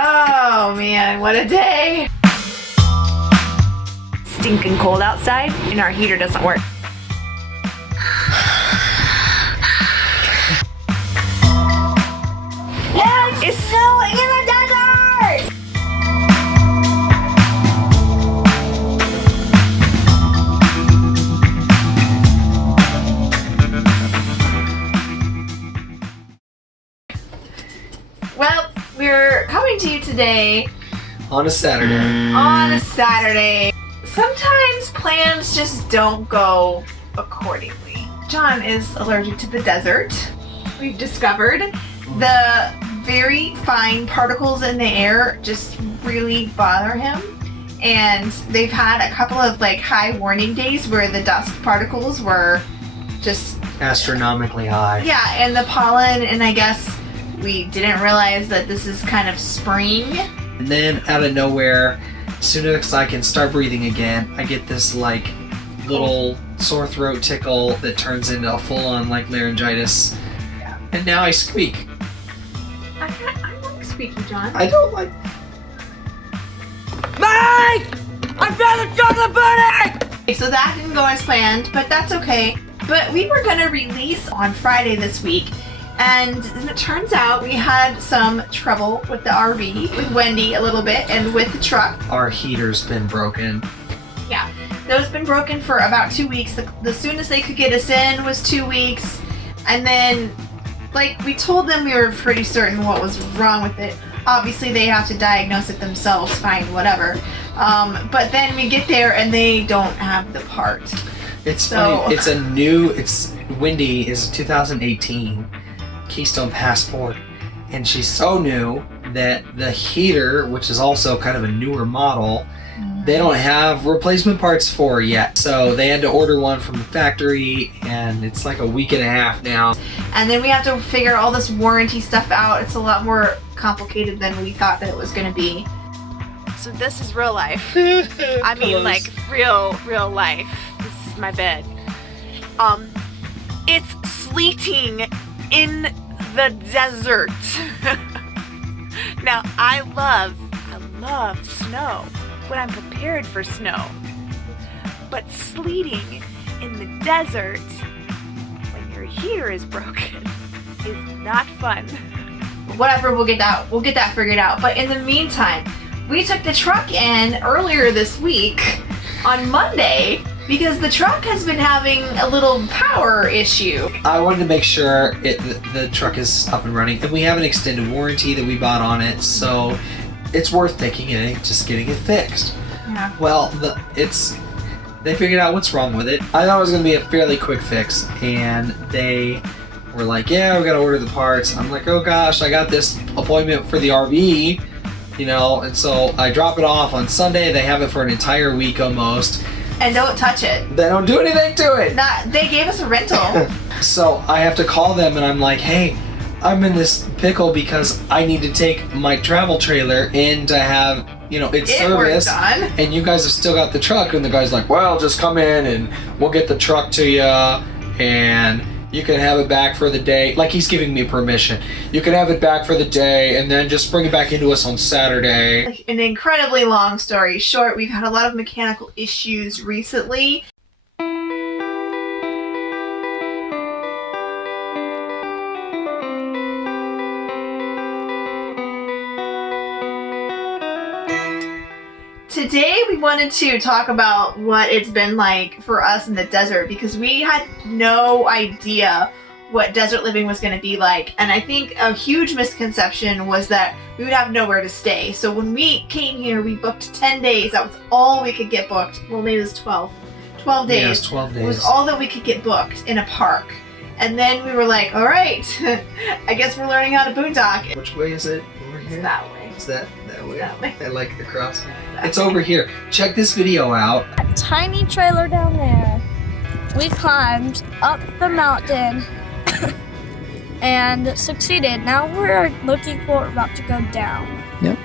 Oh man, what a day. Stinking cold outside and our heater doesn't work. It's snowing in the desert! Well, we're coming to you today on a Saturday. Sometimes plans just don't go accordingly. John is allergic to the desert. We've discovered the very fine particles in the air just really bother him. And they've had a couple of like high warning days where the dust particles were just astronomically high. Yeah, and the pollen, and I guess we didn't realize that this is kind of spring. And then out of nowhere, as soon as I can start breathing again, I get this like little sore throat tickle that turns into a full-on like laryngitis. Yeah. And now I squeak. I like squeaky, John. I don't like... Mike! I found a chocolate bunny! So that didn't go as planned, but that's okay. But we were gonna release on Friday this week, and as it turns out we had some trouble with the RV, with Wendy a little bit, and with the truck. Our heater's been broken. Yeah, that has been broken for about 2 weeks. The soonest they could get us in was 2 weeks, and then like we told them we were pretty certain what was wrong with it. Obviously they have to diagnose it themselves, fine, whatever. But then we get there and they don't have the part. It's funny, it's Wendy is a 2018 Keystone Passport, and she's so new that the heater, which is also kind of a newer model, they don't have replacement parts for yet. So they had to order one from the factory, and it's like a week and a half now. And then we have to figure all this warranty stuff out. It's a lot more complicated than we thought that it was gonna be. So this is real life. I mean like real life. This is my bed. It's sleeting in the desert. Now I love snow when I'm prepared for snow. But sleeting in the desert when your heater is broken is not fun. Whatever, we'll get that figured out. But in the meantime, we took the truck in earlier this week on Monday because the truck has been having a little power issue. I wanted to make sure the truck is up and running, and we have an extended warranty that we bought on it, so it's worth taking it and just getting it fixed. Yeah. Well, they figured out what's wrong with it. I thought it was going to be a fairly quick fix, and they were like, yeah, we got to order the parts. I'm like, oh gosh, I got this appointment for the RV, you know, and so I drop it off on Sunday. They have it for an entire week almost. And don't touch it. They don't do anything to it. They gave us a rental. So I have to call them, and I'm like, hey, I'm in this pickle because I need to take my travel trailer in to have, you know, its service. And you guys have still got the truck. And the guy's like, well, just come in and we'll get the truck to you, and you can have it back for the day. Like, he's giving me permission. You can have it back for the day and then just bring it back into us on Saturday. Like, an incredibly long story short, we've had a lot of mechanical issues recently. Today we wanted to talk about what it's been like for us in the desert, because we had no idea what desert living was going to be like. And I think a huge misconception was that we would have nowhere to stay. So when we came here, we booked 10 days. That was all we could get booked. Well, maybe it was 12. 12 days. Yeah, it was 12 days. It was all that we could get booked in a park. And then we were like, all right, I guess we're learning how to boondock. Which way is it? Over here? It's that way. Is that way? That way. I like the crossing. It's over here. Check this video out. A tiny trailer down there. We climbed up the mountain and succeeded. Now we're looking for a route to go down. Yep.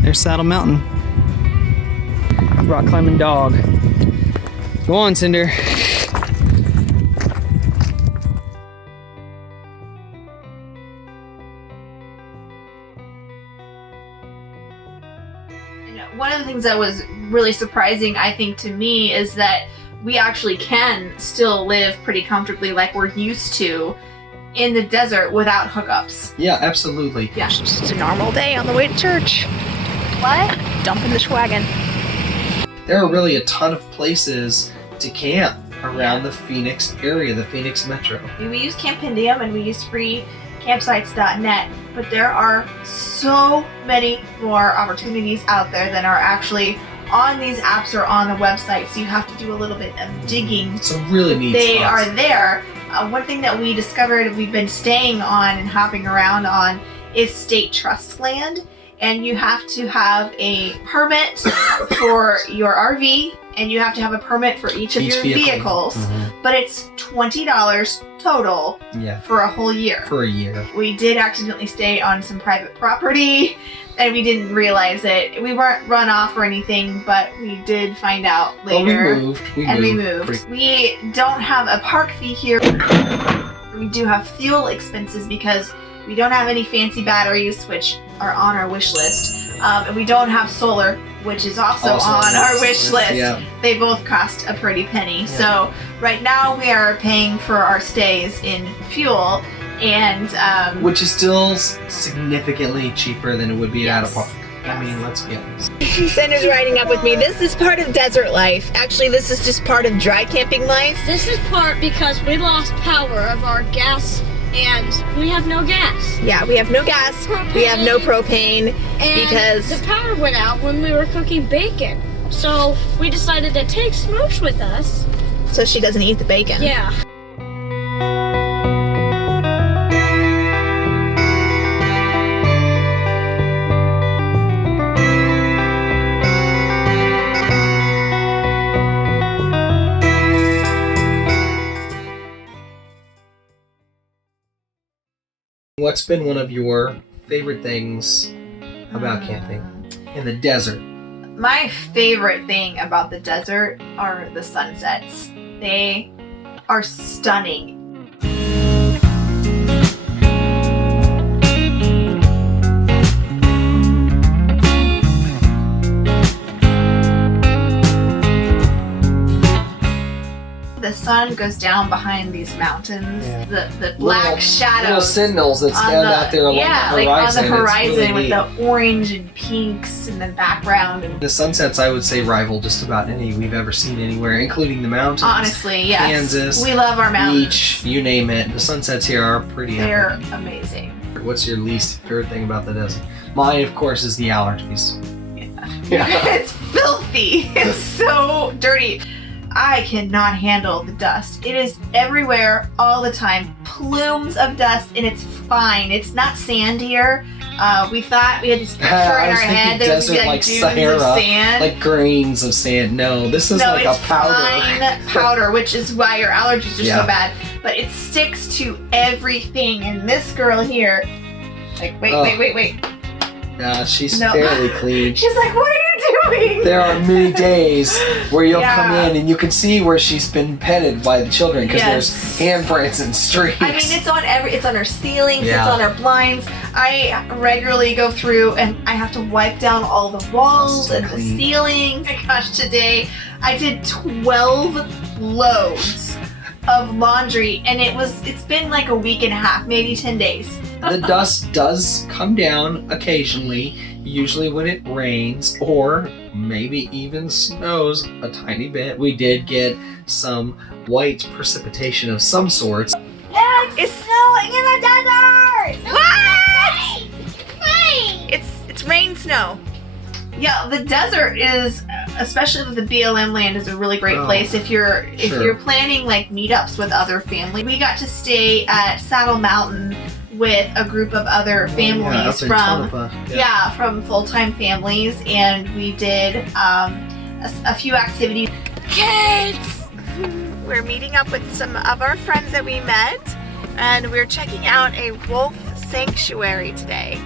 There's Saddle Mountain. Rock climbing dog. Go on, Cinder. one of the things that was really surprising, I think, to me is that we actually can still live pretty comfortably like we're used to in the desert without hookups. Yeah, absolutely. Yeah. Just a normal day on the way to church. What? Dumping the wagon. There are really a ton of places to camp around the Phoenix area, the Phoenix metro. We use Campendium and we use freecampsites.net, but there are so many more opportunities out there than are actually on these apps or on the website, so you have to do a little bit of digging. Some really neat They spots. are there. One thing that we discovered we've been staying on and hopping around on is state trust land, and you have to have a permit for your RV and you have to have a permit for each of your vehicle. vehicles, but it's $20 total Yeah, for a whole year. for a year. We did accidentally stay on some private property and we didn't realize it. We weren't run off or anything, but we did find out Well, later. we moved. We pretty- moved. We don't have a park fee here. We do have fuel expenses because we don't have any fancy batteries, which are on our wish list. And we don't have solar, which is also on our wish list. Yeah. They both cost a pretty penny. Yeah. So right now we are paying for our stays in fuel, and Which is still significantly cheaper than it would be at a Yes. park. I mean, let's be honest. Center's riding up with me. This is part of desert life. Actually, this is just part of dry camping life. This is part because we lost power of our gas and we have no gas. Yeah, we have no gas. We have no propane And because the power went out when we were cooking bacon. So we decided to take Smoosh with us. so she doesn't eat the bacon. Yeah. What's been one of your favorite things about camping in the desert? my favorite thing about the desert are the sunsets. They are stunning. The sun goes down behind these mountains. Yeah. The black Little shadows sentinels that stand out there along the horizon. like on the It's horizon really with neat. the orange and pinks in the background. And The sunsets, I would say, rival just about any we've ever seen anywhere, including the mountains. honestly, yes, Kansas, we love our mountains. beach, you name it. The sunsets here are pretty They're epic. amazing. What's your least favorite thing about the desert? Mine, of course, is the allergies. Yeah. It's filthy. It's so dirty. I cannot handle the dust. It is everywhere all the time. Plumes of dust, and it's fine. It's not sand here. We thought we had this picture I in was our thinking head that was desert like like dunes Sahara, of sand. like grains of sand. No, this is no, like it's a powder. fine powder, which is why your allergies are Yeah. so bad. But it sticks to everything. And this girl here, like, wait. She's No. fairly clean. She's like, what are you doing? There are many days where you'll come Yeah. in and you can see where she's been petted by the children because Yes. there's handprints and streaks. I mean, it's on our ceilings, Yeah. it's on our blinds. I regularly go through and I have to wipe down all the walls So and clean. the ceilings. My gosh, today I did 12 loads of laundry, and it's been like a week and a half, maybe 10 days. The dust does come down occasionally, usually when it rains or maybe even snows a tiny bit. We did get some white precipitation of some sorts. It's snowing in the desert! What? It's rain snow. Yeah, the desert is, especially the BLM land, is a really great Oh, place if you're sure. planning like meetups with other family. We got to stay at Saddle Mountain with a group of other families up in from Tonopah. from full-time families, and we did a few activities. Kids! We're meeting up with some of our friends that we met, and we're checking out a wolf sanctuary today.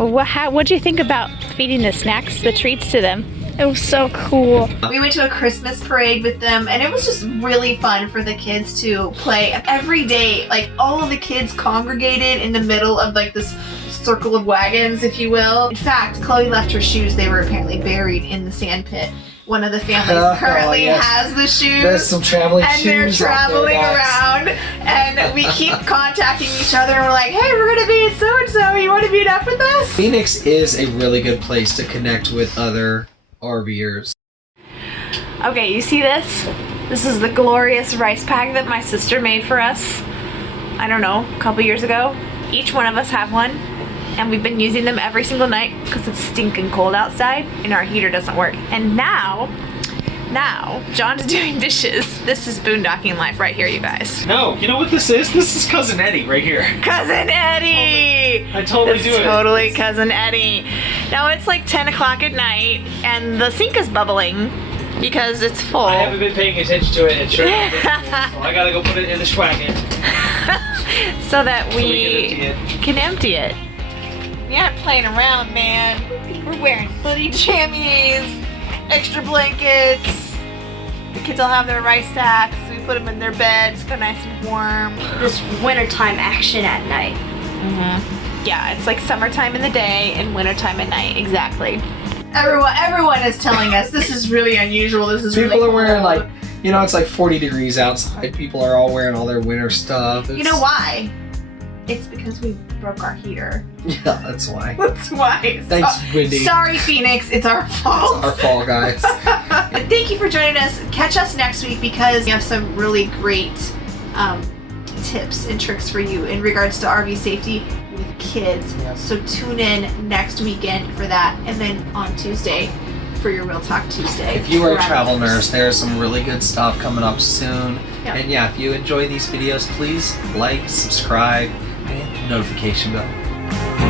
Well, what'd you think about feeding the snacks, the treats to them? It was so cool. We went to a Christmas parade with them, and it was just really fun for the kids to play. Every day, like all of the kids congregated in the middle of like this circle of wagons, if you will. In fact, Chloe left her shoes. They were apparently buried in the sand pit. One of the families currently has the shoes. There's some traveling and shoes. And they're traveling out there, around. And we keep contacting each other, and we're like, hey, we're going to be at so-and-so. You want to meet up with us? Phoenix is a really good place to connect with other RVers. Okay, you see this? This is the glorious rice pack that my sister made for us, I don't know, a couple years ago. Each one of us have one, and we've been using them every single night because it's stinking cold outside and our heater doesn't work. And now John's doing dishes. This is boondocking life right here, you guys. No, you know what this is? This is Cousin Eddie right here. Cousin Eddie! I totally It's do it. Totally Cousin Eddie. Now it's like 10 o'clock at night and the sink is bubbling because it's full. I haven't been paying attention to it, and sure enough, it's full, so I gotta go put it in the schwagon. so that we can empty it. We aren't playing around, man. We're wearing footy jammies, extra blankets. The kids all have their rice sacks. We put them in their beds, go nice and warm. This wintertime action at night. Yeah, it's like summertime in the day and wintertime at night, exactly. Everyone is telling us this is really unusual. This is People really are wearing cold. like, you know, it's like 40 degrees outside. People are all wearing all their winter stuff. You know why? It's because we broke our heater. Yeah, that's why. That's why. Thanks, Wendy. Sorry, Phoenix. It's our fault. It's our fault, guys. And thank you for joining us. Catch us next week because we have some really great tips and tricks for you in regards to RV safety with kids. Yep. So tune in next weekend for that, and then on Tuesday for your Real Talk Tuesday. If you are a for travel Travelers. nurse, there's some really good stuff coming up soon. Yep. And yeah, if you enjoy these videos, please like, subscribe, and hit the notification bell.